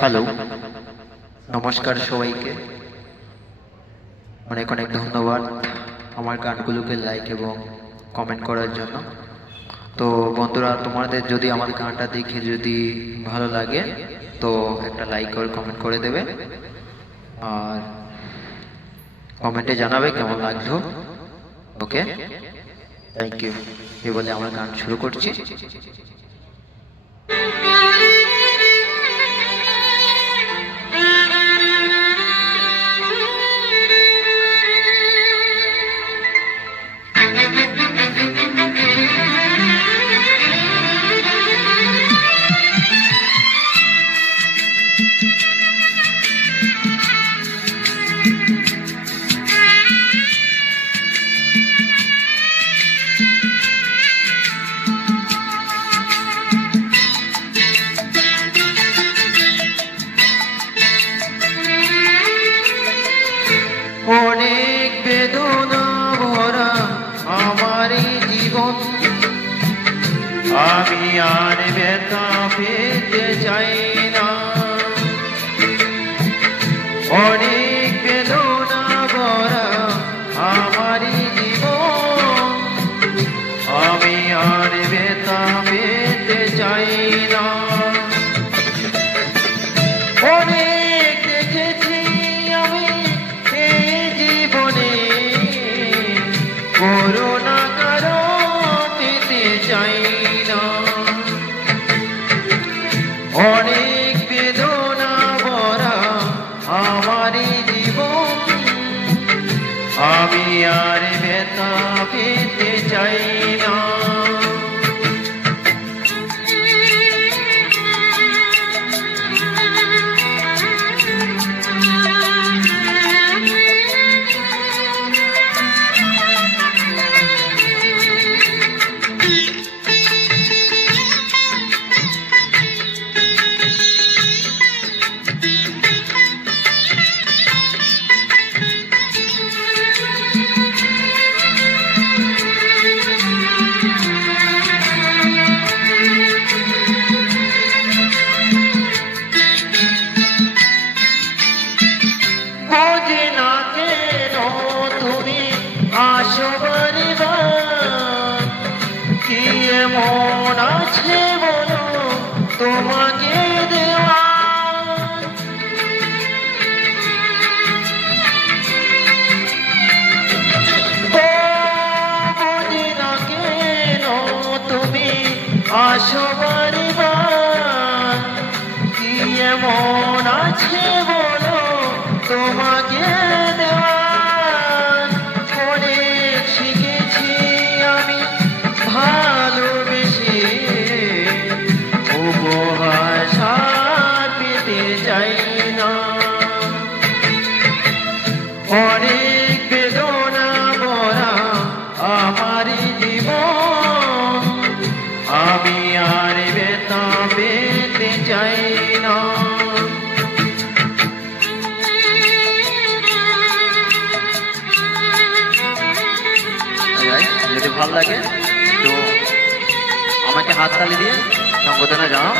Hello, নমস্কার সবাইকে। অনেক অনেক ধন্যবাদ আমার গানগুলোকে লাইক এবং কমেন্ট করার জন্য। তো বন্ধুরা, তোমাদের যদি আমার গানটা দেখে যদি ভালো লাগে তো একটা লাইক আর কমেন্ট করে দেবে, আর কমেন্টে জানাবে কেমন লাগলো। ওকে, থ্যাংক ইউ। এই বলে আমার গান শুরু করছি। অনেক বেদনা ভরা আমার জীবন, আমি আর ব্যথা পেতে চাই না। অনেক বেদনা ভরা আমার জীবন, আমি আর ব্যথা পেতে চাই না। অনেক দেখেছি আমি এই জীবনে, করোনা কারো পেতে চাই না। অনেক বেদনা ভরা আমার জীবন, আমি আর ব্যথা পেতে চাই না। কি এমন আছে বলো তোমাকে দেওয়া, বোঝে না কেন তুমি আসো বারবার। কি এমন আছে বলো তোমাকে দেওয়া, ভালোবেসে উপহার পেতে চাই না। অনেক বেদনা ভরা আমার জীবন, আমি আর ব্যথা পেতে চাই না। যদি ভালো লাগে তো আমাকে হাততালি দিয়ে সংবর্ধনা জানাও।